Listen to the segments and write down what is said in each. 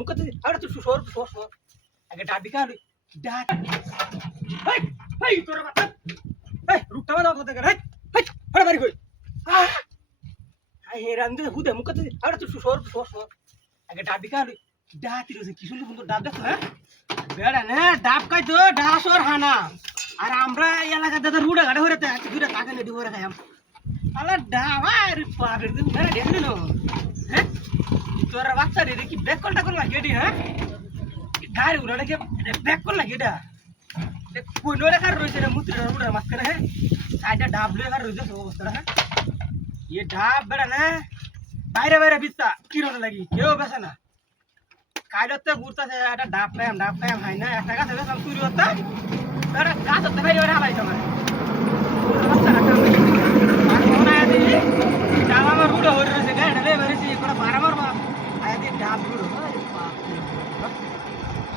মুখতে আরে তুই সর সর সর আগে ডাবি কা ডাক হেই হেই তোর বাচ্চা হেই রুকটা দাও কথা করে হেই হেই আরে বাড়ি কই আই হে রান্দে হুদে মুখতে আরে তুই সর সর সর আগে ডাবি কা ডাতি রয়েছে কি সুন্দর সুন্দর ডাব দেখো হ্যাঁ বেড়া না ডাব খাই তো ডাস আর হানা আর আমরা এলাকাতে তো রুড়া গাড়ি হইতে আছে দুইটা টাকা নেডি হইরা খাইম আলা ডাব আর পাগড় দিন মেরে দেখলি নো হ্যাঁ তোর বাচ্চা রে কি ব্যাক কলটা করলা গেডি হ্যাঁ গাড়ি উড়াটা কি ব্যাক করলা গেডা কোন রেখা রইছে রে মুত্র রুড়া মাছ করে হ্যাঁ সাইডে ডাব লেখা রইছে সব অবস্থা হ্যাঁ ये ডাব বেড়া না বাইরে বাইরে বিস্তা কি রোদ লাগি কেউ বেছে না কাইলতে ঘুরতেছে একটা ডাব পাইম হয় না একটা গাছ বেশ আমি চুরি করতাম একটা গাছ হতে বাইরে বাইরে হালাইছে আমার বাচ্চা রাখা আর মনে হয় দিলি ডাব আমার রুড়ে হয়ে রয়েছে গাড়িটা লে বেরিয়েছি কোনো বার আমার মা আয় দিয়ে ডাব রুড়ো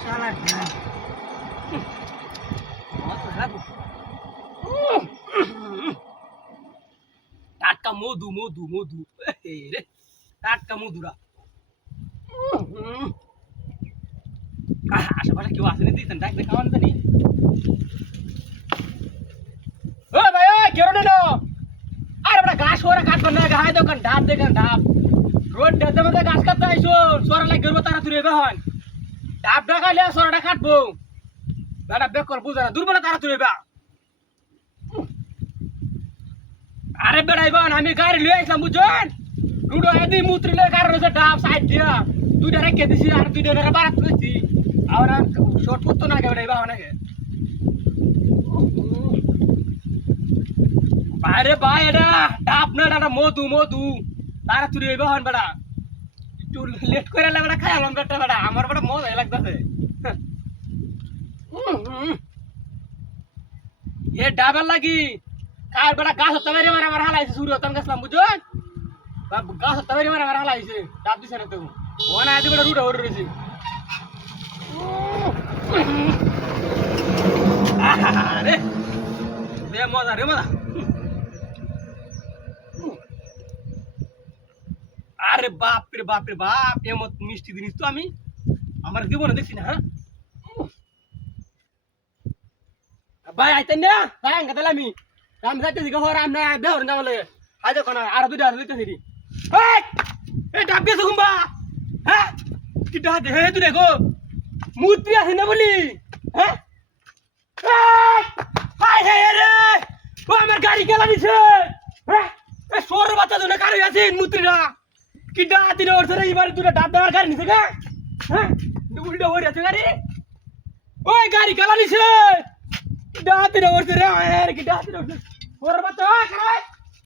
শালা ডাব টাটকা মধু মধু মধু রে টাটকা মধুরা আশেপাশে কেউ আসেনি দিতেন ডাক দেখা আনতে নি ও ভাই কেউ নেনো আরে বড় ঘাস ওরা কাটবে না গায় দোকান ঢাপ রোড ডেতে মধ্যে ঘাস কাটতে আইছো সরা লাগে গরব তারা তুই হন ঢাপ ঢাকাইলে সরাটা কাটবো বেটা বেকর বুঝা না দুর্বল তারা তুই আরে বেড়াইবা আমি গাড়ি লিয়ে আইলাম বুঝছেন রুডো এদি মুত্রি লয়ে গাড়ি রয়েছে ডাব সাইড দিয়া দুইটা রেখে দিছি আর দুইটা বারাত করেছি আর শর্ট করতো না বেড়াইবা অনেকে আরে ভাই এটা ডাব না এটা মধু মধু তারা তুই এবার হন বেড়া একটু লেট করে এলে বেড়া খাই আলাম বেটা বেড়া আমার বেড়া মজা লাগতেছে এ ডাবের লাগি কার বেড়া গাছ হতে পারে আমার হালাইছে শুরু হতাম গেছিলাম বুঝছেন গাছ হতে পারে আমার হালাইছে ডাব দিছে না তো ওনা আদি বেড়া রুটা হরে রয়েছে আরে রে মজা আরে বাপ রে বাপ এমন মিষ্টি জিনিস তো আমি আমার জীবনে দেখছি না হ্যাঁ ভাই আইতেন না ভাই আঙ্গা তাহলে আমি যাইতেছি গো রাম না বেহর না বলে আজ কোন আর দুইটা লইতেছি নি এ ডাব গেছে গুম্বা হ্যাঁ কি ডাব দে হে তুই গো মুত্রি আছে না বলি হ্যাঁ হাই হে রে ও আমার গাড়ি গেলা দিছে হ্যাঁ এ সোর বাচ্চা দুনে গাড়ি আছে মুত্রিরা কি ডাব দিন ওর ধরে এবারে তুই ডাব দেওয়ার গাড়ি নিছে গা হ্যাঁ উল্টো হয়ে আছে গাড়ি ওই গাড়ি গেলা দিছে ডাব দিন ওর ধরে আর কি ডাব দিন ওর বাচ্চা